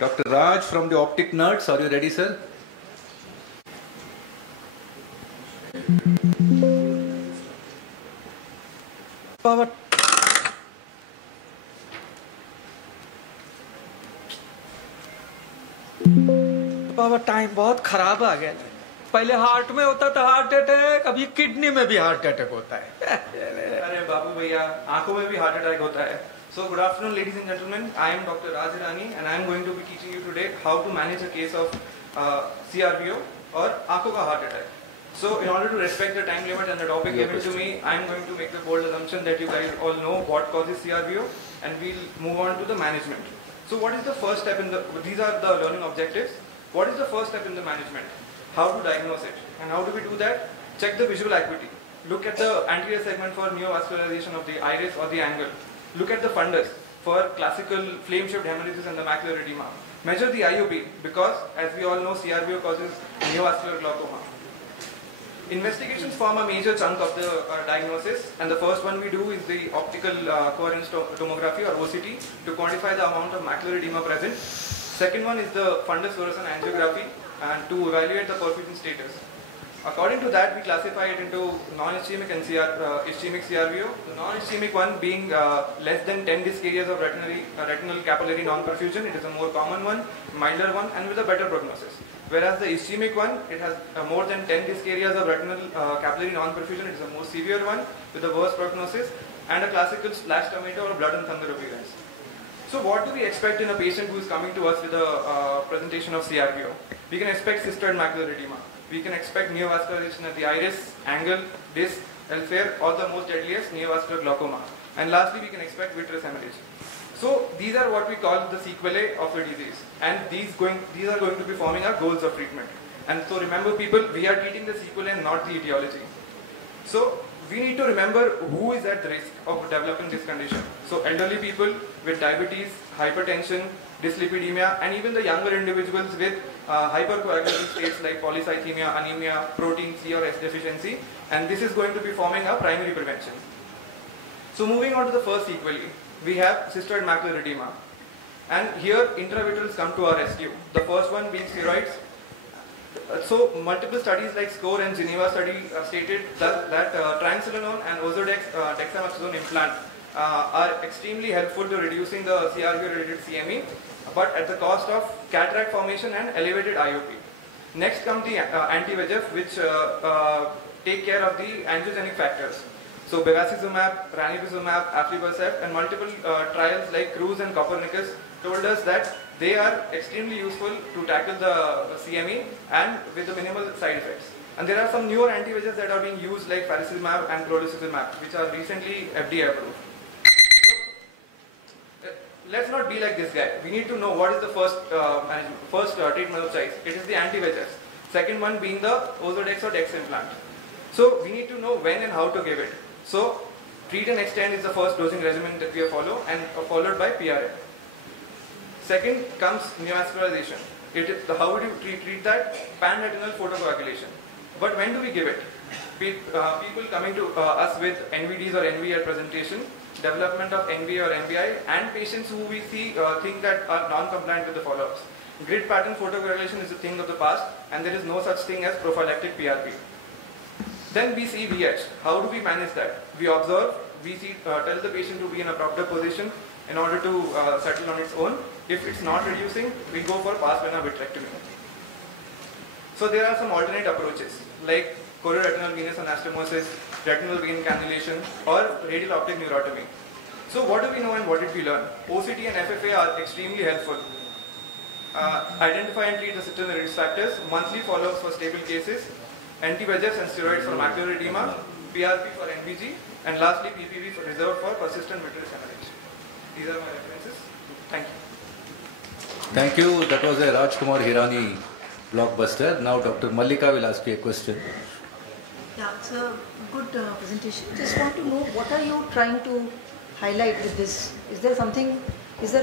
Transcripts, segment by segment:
Dr. Raj from the Optic Nerds, are you ready, sir? Power time बहुत खराब आ गया। पहले हार्ट में होता था हार्ट अटैक, अभी किडनी में भी हार्ट अटैक होता है। अरे बाबू भैया, आंखों में भी हार्ट अटैक होता है। So good afternoon, ladies and gentlemen. I am Dr. Hirani, and I am going to be teaching you today how to manage a case of CRBO or आंखों का heart attack. So in order to respect the time limit and the topic given to me, I am going to make the bold assumption that you guys all know what causes CRBO, and we'll move on to the management. So what is the first step in the? These are the learning objectives. What is the first step in the management? How to diagnose it, and how do we do that? Check the visual acuity. Look at the anterior segment for neovascularization of the iris or the angle. Look at the fundus for classical flame-shaped hemorrhages and the macular edema. Measure the IOP because, as we all know, CRBO causes neovascular glaucoma. Investigations form a major chunk of the diagnosis, and the first one we do is the optical coherence tomography or OCT to quantify the amount of macular edema present. Second one is the fundus fluorescent angiography and to evaluate the perfusion status. According to that, we classify it into non-ischemic and ischemic CRBO. The non-ischemic one being less than 10 disc areas of retinal capillary non-perfusion. It is a more common one, milder one, and with a better prognosis. Whereas the ischemic one, it has more than 10 disc areas of retinal capillary non-perfusion. It is a more severe one with a worse prognosis and a classical splash tomato or blood and thunder appearance. So what do we expect in a patient who is coming to us with a presentation of CRBO? We can expect cystoid macular edema. We can expect neovascularization at the iris, angle, disc, elsewhere, or the most deadliest neovascular glaucoma. And lastly, we can expect vitreous hemorrhage. So these are what we call the sequelae of the disease, and these are going to be forming our goals of treatment. And so remember, people, we are treating the sequelae and not the etiology. So we need to remember who is at risk of developing this condition. So elderly people with diabetes, hypertension, dyslipidemia, and even the younger individuals with hypercoagulable states like polycythemia, anemia, protein C or S deficiency, and this is going to be forming a primary prevention. So moving on to the first sequelae, we have cystoid macular edema, and here intravitreals come to our rescue. The first one being steroids. So multiple studies like SCORE and Geneva study stated that triamcinolone and dexamethasone implant are extremely helpful to reducing the CRBO-related CME, but at the cost of cataract formation and elevated IOP. Next come the anti-VEGF, which take care of the angiogenic factors. So bevacizumab, ranibizumab, aflibercept, and multiple trials like Cruz and Copernicus told us that they are extremely useful to tackle the CME and with the minimal side effects. And there are some newer anti-VEGFs that are being used like faricimab and clotocizumab, which are recently FDA approved. Let's not be like this guy. We need to know what is the first treatment of choice. It is the anti-VEGF. Second one being the Ozurdex or Dex implant. So we need to know when and how to give it. So treat and extend is the first dosing regimen that we follow, and followed by PRA. Second comes neovascularization. How would you treat that? Pan-retinal photocoagulation. But when do we give it? People coming to us with NVDs or NVR presentation, development of NVA or NBI, and patients who we see think that are non-compliant with the follow-ups. Grid pattern photocoagulation is a thing of the past, and there is no such thing as prophylactic PRP. Then we see VH. How do we manage that? We observe, we see, tell the patient to be in a proper position in order to settle on its own. If it's not reducing, we go for pars vena vitrectomy. So there are some alternate approaches like chorioretinal venous anastomosis, retinal vein cannulation, or radial optic neurotomy. So what do we know and what did we learn? OCT and FFA are extremely helpful. Identify and treat the citational risk factors, monthly follow-ups for stable cases, anti-VEGFs and steroids for macular edema, PRP for NVG, and lastly PPV for reserved for persistent vitreous hemorrhage. These are my references. Thank you. Thank you. That was a Rajkumar Hirani blockbuster. Now Dr. Mallika will ask you a question. Yeah, it's a good presentation. Just want to know, what are you trying to highlight with this? Is there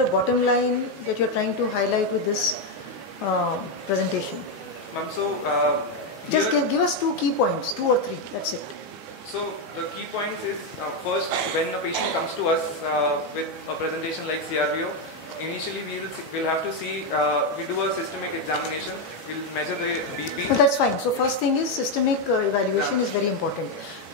a bottom line that you're trying to highlight with this presentation? Ma'am, so just give us 2 key points, 2 or 3, that's it. So the key points is first, when a patient comes to us with a presentation like CRBO, initially we'll have to see, we do a systemic examination, we'll measure the BP. No, that's fine. So first thing is systemic evaluation is very important.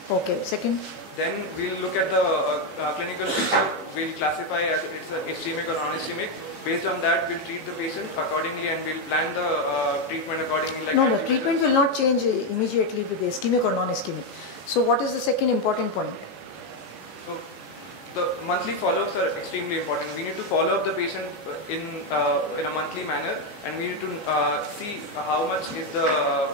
Okay. Second. Then we'll look at the clinical picture, we'll classify as it's ischemic or non-ischemic. Based on that, we'll treat the patient accordingly and we'll plan the treatment accordingly. Like No, the treatment will not change immediately with ischemic or non-ischemic. So what is the second important point? So the monthly follow-ups are extremely important. We need to follow up the patient in a monthly manner, and we need to see how much is the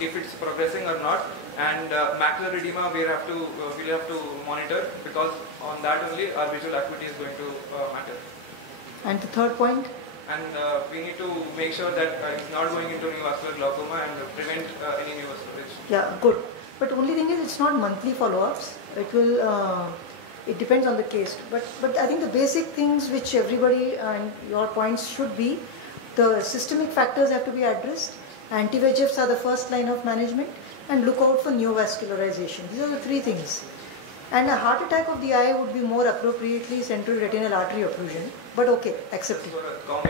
if it's progressing or not. And macular edema we'll have to monitor, because on that only our visual acuity is going to matter. And the third point? And we need to make sure that it's not going into neovascular glaucoma and prevent any neovascularization. Yeah, good. But only thing is, it's not monthly follow-ups. It will. It depends on the case. But I think the basic things which everybody and your points should be, the systemic factors have to be addressed. Anti-VEGFs are the first line of management, and look out for neovascularization. These are the three things. And a heart attack of the eye would be more appropriately central retinal artery occlusion. But okay, accepted. So,